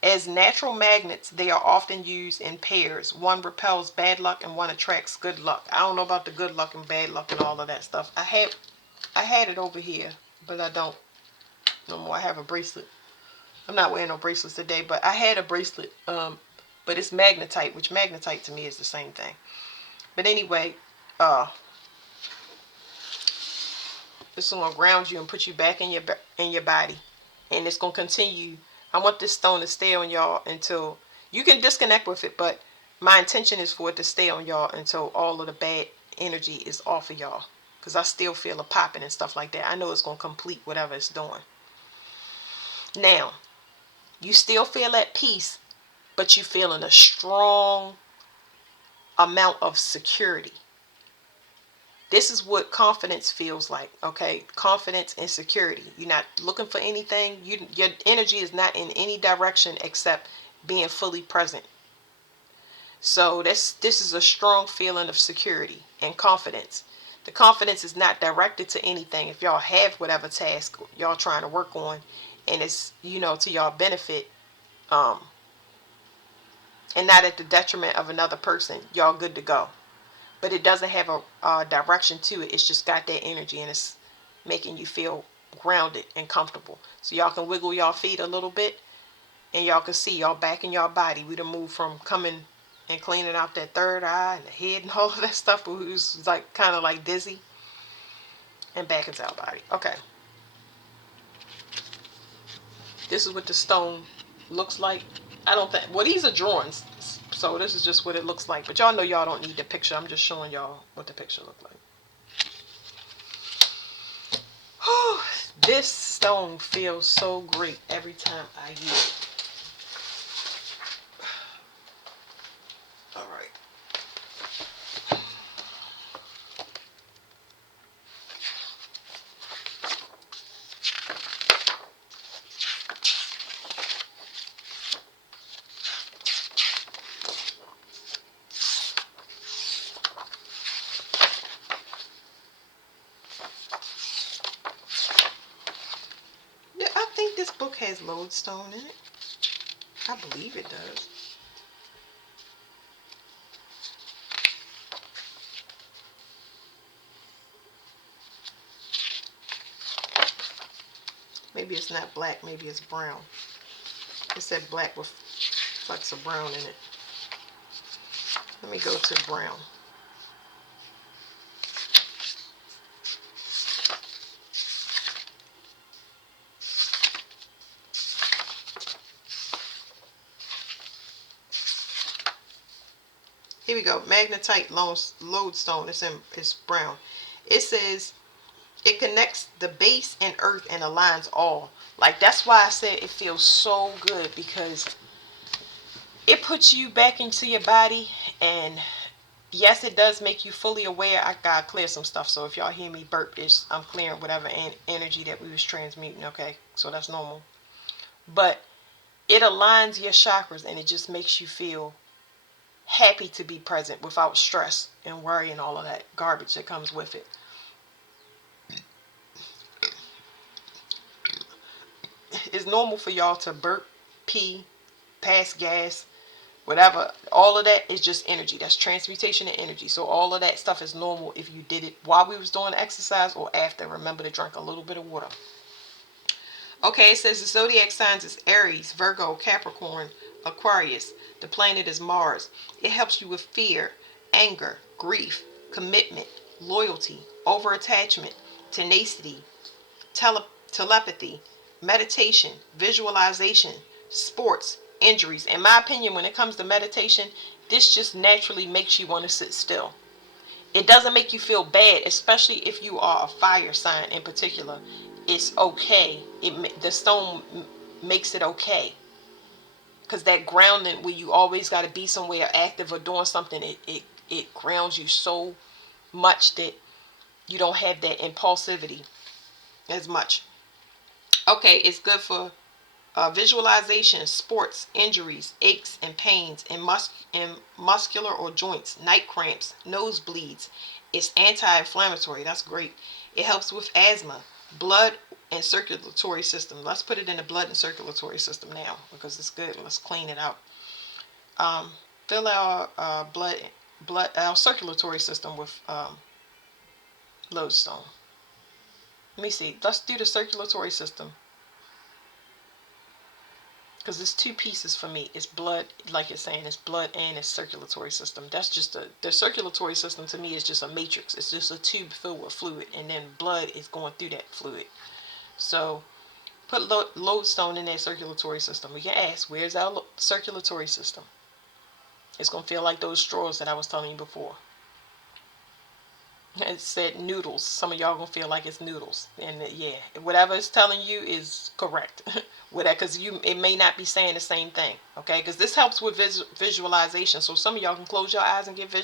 As natural magnets, they are often used in pairs. One repels bad luck and one attracts good luck. I don't know about the good luck and bad luck and all of that stuff. I had it over here, but I don't no more. I have a bracelet. I'm not wearing no bracelets today, but I had a bracelet. But it's magnetite, which magnetite to me is the same thing. But anyway, this is gonna ground you and put you back in your body, and it's gonna continue. I want this stone to stay on y'all until you can disconnect with it, but my intention is for it to stay on y'all until all of the bad energy is off of y'all, because I still feel a popping and stuff like that. I know it's gonna complete whatever it's doing. Now, you still feel at peace, but you feeling a strong amount of security. This is what confidence feels like, okay? Confidence and security. You're not looking for anything. Your energy is not in any direction except being fully present. So this is a strong feeling of security and confidence. The confidence is not directed to anything. If y'all have whatever task y'all trying to work on and it's, to y'all benefit, and not at the detriment of another person, y'all good to go. But it doesn't have a direction to it. It's just got that energy and it's making you feel grounded and comfortable. So y'all can wiggle y'all feet a little bit and y'all can see y'all back in y'all body. We done moved from coming and cleaning out that third eye and the head and all of that stuff, but we was like kind of like dizzy, and back into our body. Okay. This is what the stone looks like. I don't think, well, these are drawings, so this is just what it looks like. But y'all know y'all don't need the picture. I'm just showing y'all what the picture looked like. Whew, this stone feels so great every time I use it. All right. Yeah, I think this book has lodestone in it. I believe it does. Maybe it's not black, maybe it's brown. It said black with flecks of brown in it. Let me go to brown. Here we go. Magnetite lodestone. It's brown. It says it connects the base and earth and aligns all. Like, that's why I said it feels so good, because it puts you back into your body. And yes, it does make you fully aware. I gotta clear some stuff, so if y'all hear me burp, I'm clearing whatever energy that we was transmuting, okay? So that's normal. But it aligns your chakras and it just makes you feel happy to be present without stress and worry and all of that garbage that comes with it. it's normal for y'all to burp, pee, pass gas, whatever. All of that is just energy. That's transmutation and energy. So all of that stuff is normal if you did it while we was doing the exercise or after. Remember to drink a little bit of water. Okay, it says the zodiac signs is Aries, Virgo, Capricorn, Aquarius. The planet is Mars. It helps you with fear, anger, grief, commitment, loyalty, over-attachment, tenacity, telepathy, meditation, visualization, sports, injuries. In my opinion, when it comes to meditation, this just naturally makes you want to sit still. It doesn't make you feel bad, especially if you are a fire sign in particular. It's okay. The stone makes it okay, because that grounding where you always got to be somewhere active or doing something, it grounds you so much that you don't have that impulsivity as much. Okay, it's good for visualization, sports, injuries, aches and pains, and muscular or joints, night cramps, nosebleeds. It's anti-inflammatory. That's great. It helps with asthma, blood and circulatory system. Let's put it in the blood and circulatory system now because it's good. Let's clean it out. Fill our our circulatory system with lodestone. Let me see. Let's do the circulatory system, because it's two pieces for me. It's blood, like you're saying, it's blood and it's circulatory system. That's just the circulatory system to me is just a matrix. It's just a tube filled with fluid, and then blood is going through that fluid. So put lodestone in that circulatory system. We can ask, where's our circulatory system? It's going to feel like those straws that I was telling you before. It said noodles. Some of y'all gonna feel like it's noodles, and yeah, whatever it's telling you is correct. Because it may not be saying the same thing. Okay, because this helps with visualization. So some of y'all can close your eyes and get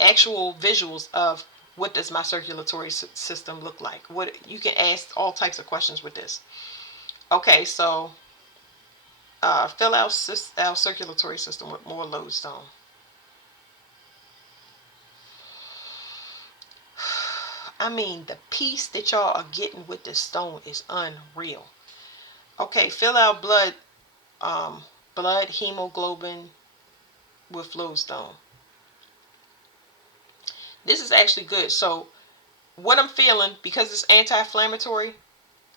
actual visuals of what does my circulatory system look like. What you can ask all types of questions with this. Okay, so fill our circulatory system with more lodestone. I mean, the peace that y'all are getting with this stone is unreal. Okay, fill out blood hemoglobin with lodestone. This is actually good. So what I'm feeling, because it's anti-inflammatory,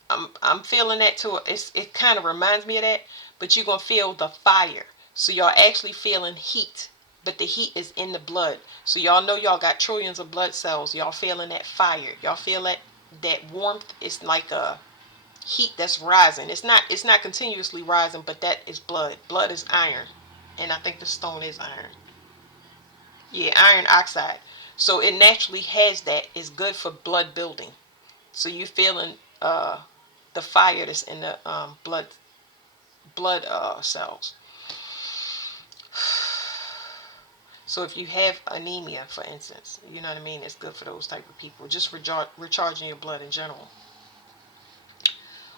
I'm feeling that too. It kind of reminds me of that, but you're gonna feel the fire. So y'all actually feeling heat, but the heat is in the blood. So y'all know y'all got trillions of blood cells. Y'all feeling that fire. Y'all feel that warmth. It's like a heat that's rising. It's not continuously rising, but that is blood. Blood is iron, and I think the stone is iron. Yeah, iron oxide. So it naturally has that. It's good for blood building. So you feeling the fire that's in the blood cells. So if you have anemia, for instance, you know what I mean, it's good for those type of people. Just recharging your blood in general.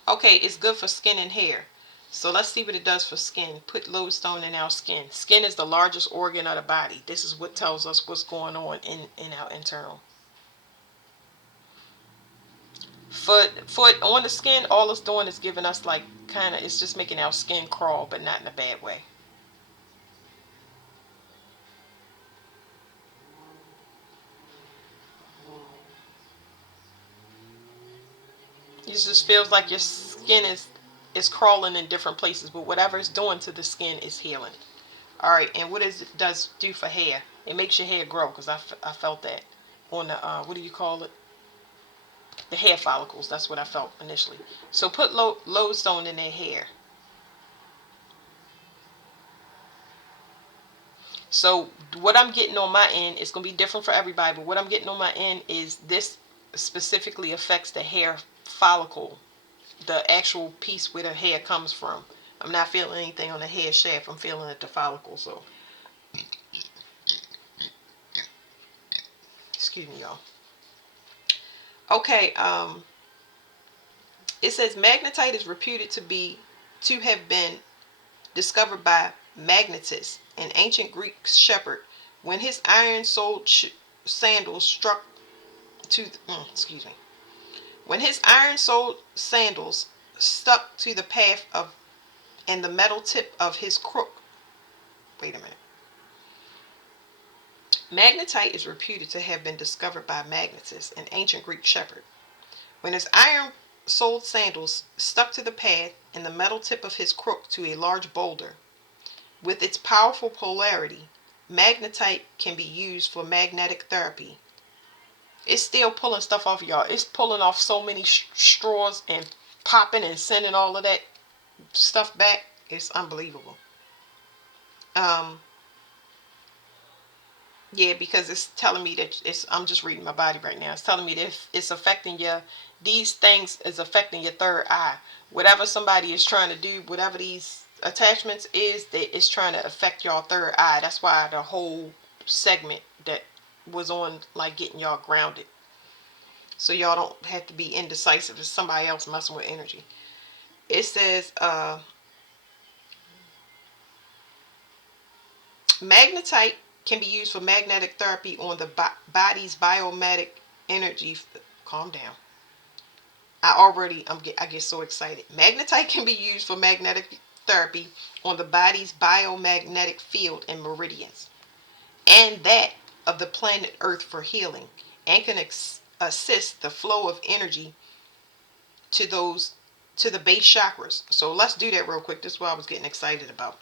Okay, it's good for skin and hair. So let's see what it does for skin. Put lodestone in our skin. Skin is the largest organ of the body. This is what tells us what's going on in our internal. For it on the skin, all it's doing is giving us like kind of, it's just making our skin crawl, but not in a bad way. It just feels like your skin is crawling in different places, but whatever it's doing to the skin is healing. All right, and what does do for hair? It makes your hair grow, because I felt that on the what do you call it? The hair follicles. That's what I felt initially. So put lodestone in their hair. So what I'm getting on my end is going to be different for everybody, but what I'm getting on my end is this specifically affects the hair follicle, the actual piece where the hair comes from. I'm not feeling anything on the hair shaft. I'm feeling at the follicle. So, excuse me, y'all. Okay, it says magnetite is reputed to have been discovered by Magnetus, an ancient Greek shepherd, when his iron-soled sandals struck to excuse me. When his iron-soled sandals stuck to the path of and the metal tip of his crook. Wait a minute. Magnetite is reputed to have been discovered by Magnetus, an ancient Greek shepherd. When his iron-soled sandals stuck to the path and the metal tip of his crook to a large boulder, with its powerful polarity, magnetite can be used for magnetic therapy. It's still pulling stuff off, y'all. It's pulling off so many straws and popping and sending all of that stuff back. It's unbelievable. Um, yeah, because it's telling me that I'm just reading my body right now. It's telling me that it's affecting these things is affecting your third eye. Whatever somebody is trying to do, whatever these attachments is, that it's trying to affect your third eye. That's why the whole segment that was on, like, getting y'all grounded. So y'all don't have to be indecisive if somebody else messing with energy. It says, magnetite can be used for magnetic therapy on the body's biomatic energy. Calm down. I get so excited. Magnetite can be used for magnetic therapy on the body's biomagnetic field and meridians, and that of the planet Earth for healing, and can assist the flow of energy to the base chakras. So let's do that real quick. This is what I was getting excited about.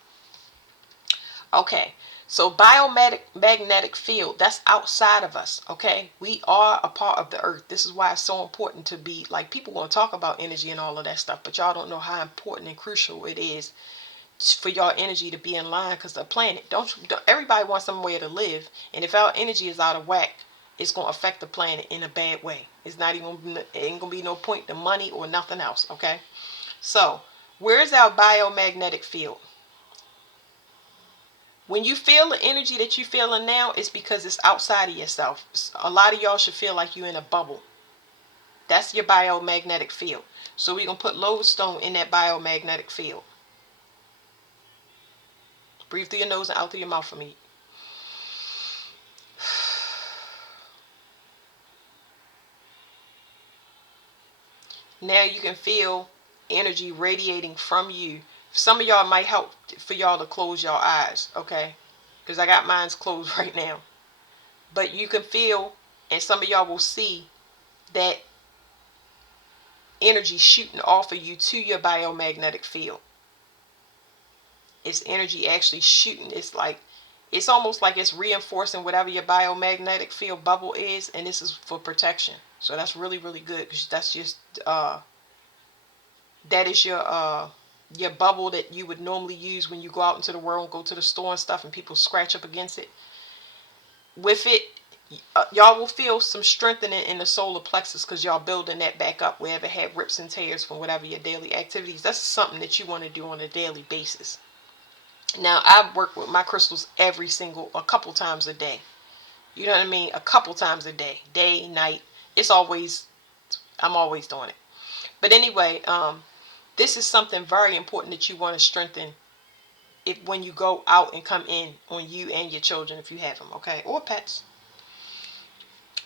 Okay, so biomagnetic field, that's outside of us. Okay, we are a part of the earth. This is why it's so important to be, like, people want to talk about energy and all of that stuff, but y'all don't know how important and crucial it is for y'all energy to be in line. Because the planet, don't everybody wants somewhere to live, and if our energy is out of whack, it's going to affect the planet in a bad way. It ain't gonna be no point to money or nothing else. Okay, so where's our biomagnetic field? When you feel the energy that you're feeling now, it's because it's outside of yourself. A lot of y'all should feel like you're in a bubble. That's your biomagnetic field. So we're going to put lodestone in that biomagnetic field. Breathe through your nose and out through your mouth for me. Now you can feel energy radiating from you. Some of y'all might help for y'all to close your eyes, okay? Because I got mine closed right now. But you can feel, and some of y'all will see that energy shooting off of you to your biomagnetic field. It's energy actually shooting. It's almost like it's reinforcing whatever your biomagnetic field bubble is, and this is for protection. So that's really, really good, because that's just that is your bubble that you would normally use when you go out into the world, go to the store and stuff, and people scratch up against it. With it, y'all will feel some strengthening in the solar plexus, because y'all building that back up wherever it had rips and tears from whatever your daily activities. That's something that you want to do on a daily basis. Now, I work with my crystals a couple times a day. You know what I mean? A couple times a day, night. I'm always doing it. But anyway, this is something very important that you want to strengthen when you go out and come in on you and your children, if you have them, okay? Or pets.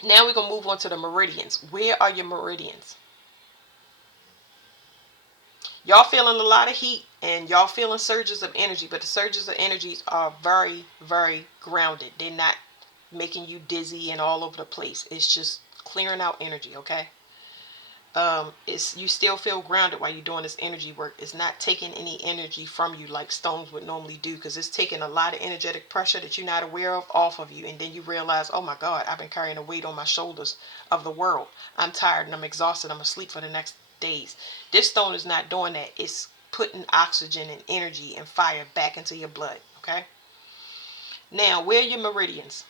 Now we're going to move on to the meridians. Where are your meridians? Y'all feeling a lot of heat and y'all feeling surges of energy, but the surges of energies are very, very grounded. They're not making you dizzy and all over the place. It's just clearing out energy, okay? It's you still feel grounded while you're doing this energy work. It's not taking any energy from you like stones would normally do, because it's taking a lot of energetic pressure that you're not aware of off of you, and then you realize, oh my God, I've been carrying a weight on my shoulders of the world. I'm tired and I'm exhausted. I'm asleep for the next days. This stone is not doing that. It's putting oxygen and energy and fire back into your blood. Okay. Now, where are your meridians?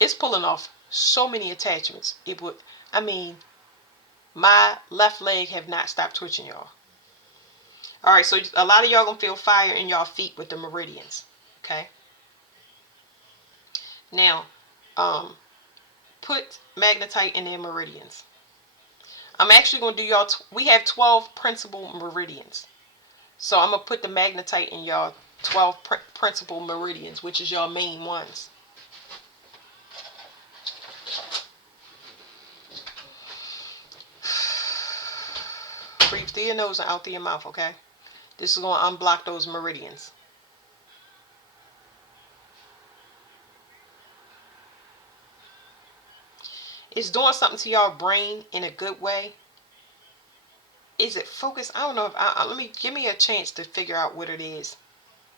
It's pulling off so many attachments. My left leg have not stopped twitching, y'all. All right, so a lot of y'all gonna feel fire in y'all feet with the meridians. Okay. Now, put magnetite in their meridians. I'm actually gonna do y'all. We have 12 principal meridians, so I'm gonna put the magnetite in y'all 12 principal meridians, which is your main ones. through your nose and out through your mouth, okay? This is going to unblock those meridians. It's doing something to y'all brain in a good way. Is it focused? I don't know if let me give me a chance to figure out what it is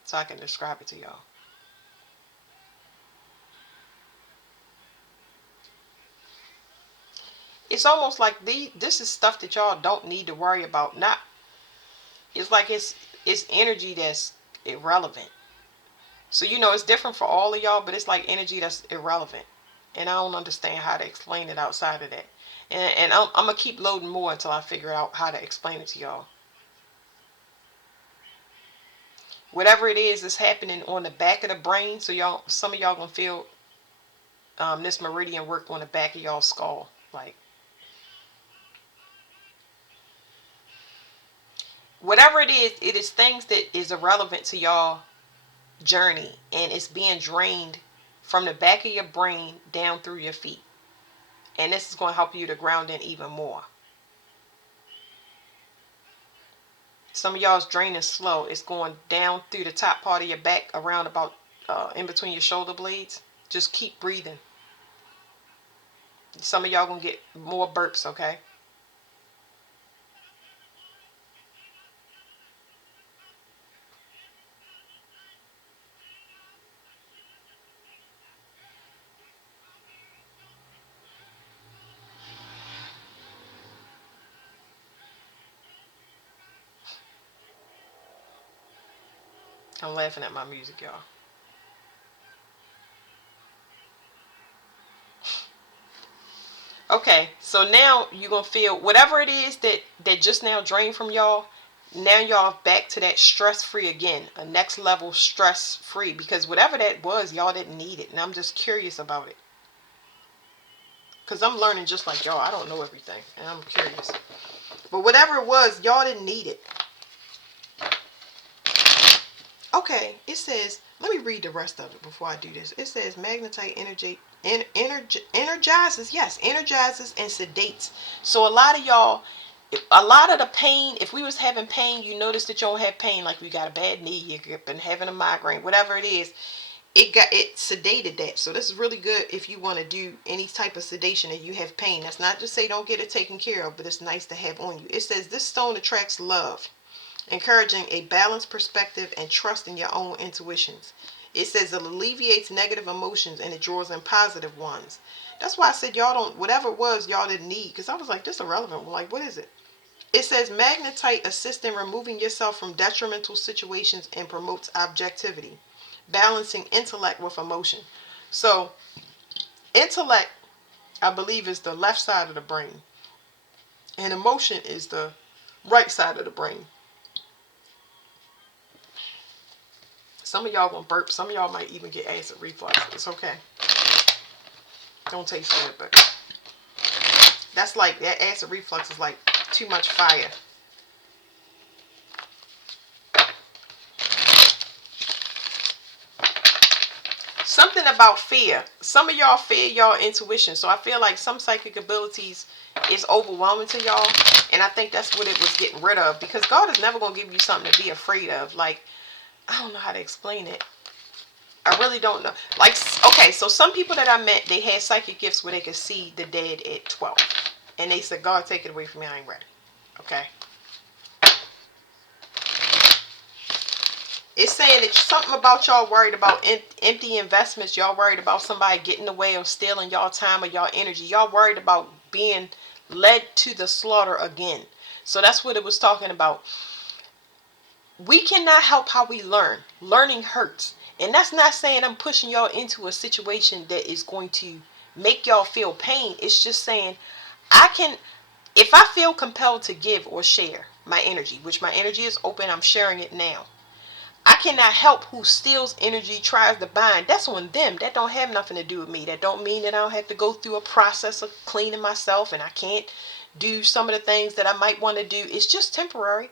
so I can describe it to y'all. It's almost like this is stuff that y'all don't need to worry about. Not it's like it's energy that's irrelevant. So it's different for all of y'all, but it's like energy that's irrelevant. And I don't understand how to explain it outside of that. And I'm gonna keep loading more until I figure out how to explain it to y'all. Whatever it is happening on the back of the brain. So some of y'all gonna feel this meridian work on the back of y'all skull, like whatever it is things that is irrelevant to y'all journey, and it's being drained from the back of your brain down through your feet, and this is going to help you to ground in even more. Some of y'all's draining slow. It's going down through the top part of your back, around about in between your shoulder blades. Just keep breathing. Some of y'all gonna get more burps, okay? I'm laughing at my music, y'all. Okay, so now you're gonna feel whatever it is that just now drained from y'all. Now y'all back to that stress free again, a next level stress free, because whatever that was, y'all didn't need it, and I'm just curious about it, because I'm learning just like y'all. I don't know everything, and I'm curious. But whatever it was, y'all didn't need it. Okay, it says, let me read the rest of it before I do this. It says magnetite energy energizes, yes, energizes and sedates. So a lot of y'all, a lot of the pain, if we was having pain, you notice that you don't have pain, like we got a bad knee, you've been having a migraine, whatever it is, it sedated that. So this is really good if you want to do any type of sedation and you have pain. That's not to say don't get it taken care of, but it's nice to have on you. It says this stone attracts love, encouraging a balanced perspective and trust in your own intuitions. It says it alleviates negative emotions and it draws in positive ones. That's why I said y'all don't, whatever it was, y'all didn't need, because I was like, this is irrelevant. Like, what is it? It says magnetite assists in removing yourself from detrimental situations and promotes objectivity, balancing intellect with emotion. So, intellect, I believe, is the left side of the brain, and emotion is the right side of the brain. Some of y'all gonna burp. Some of y'all might even get acid reflux. It's okay. Don't taste good, but that's like, that acid reflux is like too much fire. Something about fear. Some of y'all fear y'all intuition. So I feel like some psychic abilities is overwhelming to y'all. And I think that's what it was getting rid of. Because God is never going to give you something to be afraid of. Like, I don't know how to explain it. I really don't know. Like, okay, so some people that I met, they had psychic gifts where they could see the dead at 12. And they said, God, take it away from me. I ain't ready. Okay. It's saying that something about y'all worried about empty investments. Y'all worried about somebody getting in the way of stealing y'all time or y'all energy. Y'all worried about being led to the slaughter again. So that's what it was talking about. We cannot help how we learn. Learning hurts. And that's not saying I'm pushing y'all into a situation that is going to make y'all feel pain. It's just saying I can, if I feel compelled to give or share my energy, which my energy is open, I'm sharing it now. I cannot help who steals energy, tries to bind. That's on them. That don't have nothing to do with me. That don't mean that I don't have to go through a process of cleaning myself and I can't do some of the things that I might want to do. It's just temporary.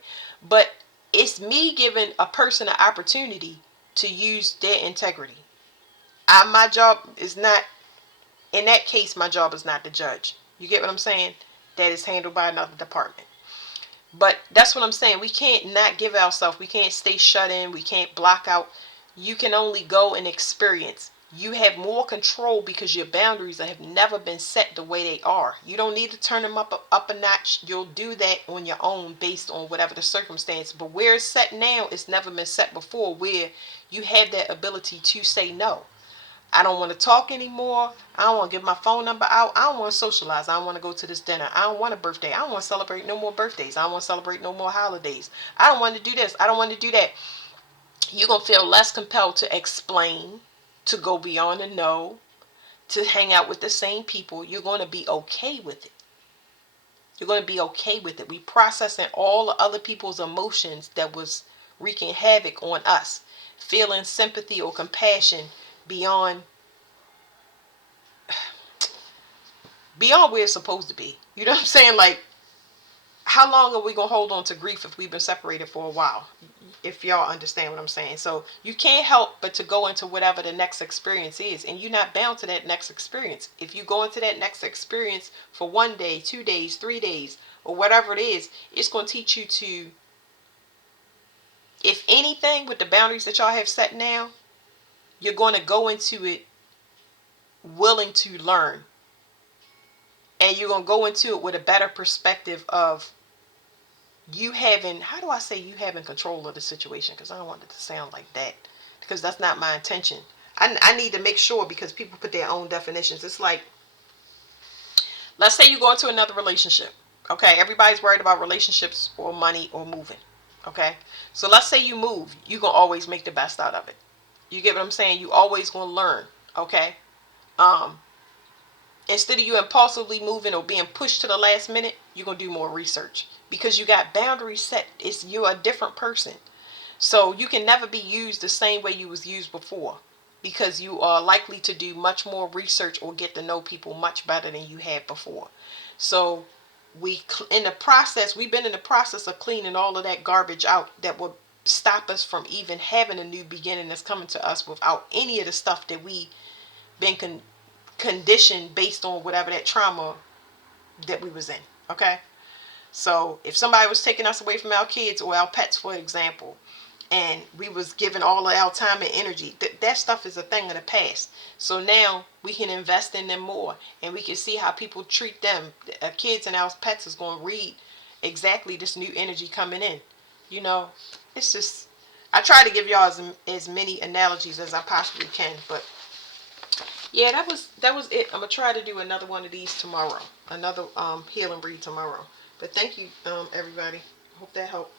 But it's me giving a person an opportunity to use their integrity. My job is not, in that case, my job is not to judge. You get what I'm saying? That is handled by another department. But that's what I'm saying. We can't not give ourselves. We can't stay shut in. We can't block out. You can only go and experience. You have more control because your boundaries have never been set the way they are. You don't need to turn them up a notch. You'll do that on your own based on whatever the circumstance. But where it's set now, it's never been set before, where you have that ability to say no. I don't want to talk anymore. I don't want to give my phone number out. I don't want to socialize. I don't want to go to this dinner. I don't want a birthday. I don't want to celebrate no more birthdays. I don't want to celebrate no more holidays. I don't want to do this. I don't want to do that. You're going to feel less compelled to explain, to go beyond a no, to hang out with the same people. You're going to be okay with it. You're going to be okay with it. We processing all the other people's emotions that was wreaking havoc on us. Feeling sympathy or compassion beyond where it's supposed to be. You know what I'm saying? Like, how long are we going to hold on to grief if we've been separated for a while? If y'all understand what I'm saying. So you can't help but to go into whatever the next experience is. And you're not bound to that next experience. If you go into that next experience for 1 day, 2 days, 3 days, or whatever it is, it's going to teach you to, if anything, with the boundaries that y'all have set now, you're going to go into it willing to learn. And you're going to go into it with a better perspective of you having, how do I say you having control of the situation? Because I don't want it to sound like that. Because that's not my intention. I need to make sure, because people put their own definitions. It's like, let's say you go into another relationship. Okay, everybody's worried about relationships or money or moving. Okay, so let's say you move. You're going to always make the best out of it. You get what I'm saying? You always going to learn. Okay. Um, Instead of you impulsively moving or being pushed to the last minute, you're going to do more research because you got boundaries set. You're a different person. So you can never be used the same way you was used before, because you are likely to do much more research or get to know people much better than you had before. So we've been in the process of cleaning all of that garbage out that would stop us from even having a new beginning that's coming to us without any of the stuff that we been conditioned based on whatever that trauma that we was in. Okay, so if somebody was taking us away from our kids or our pets, for example, and we was giving all of our time and energy, that stuff is a thing of the past. So now we can invest in them more, and we can see how people treat them. Our kids and our pets is going to read exactly this new energy coming in. You know, it's just, I try to give y'all as many analogies as I possibly can, but yeah, that was it. I'm gonna try to do another one of these tomorrow. Another healing read tomorrow. But thank you, everybody. Hope that helped.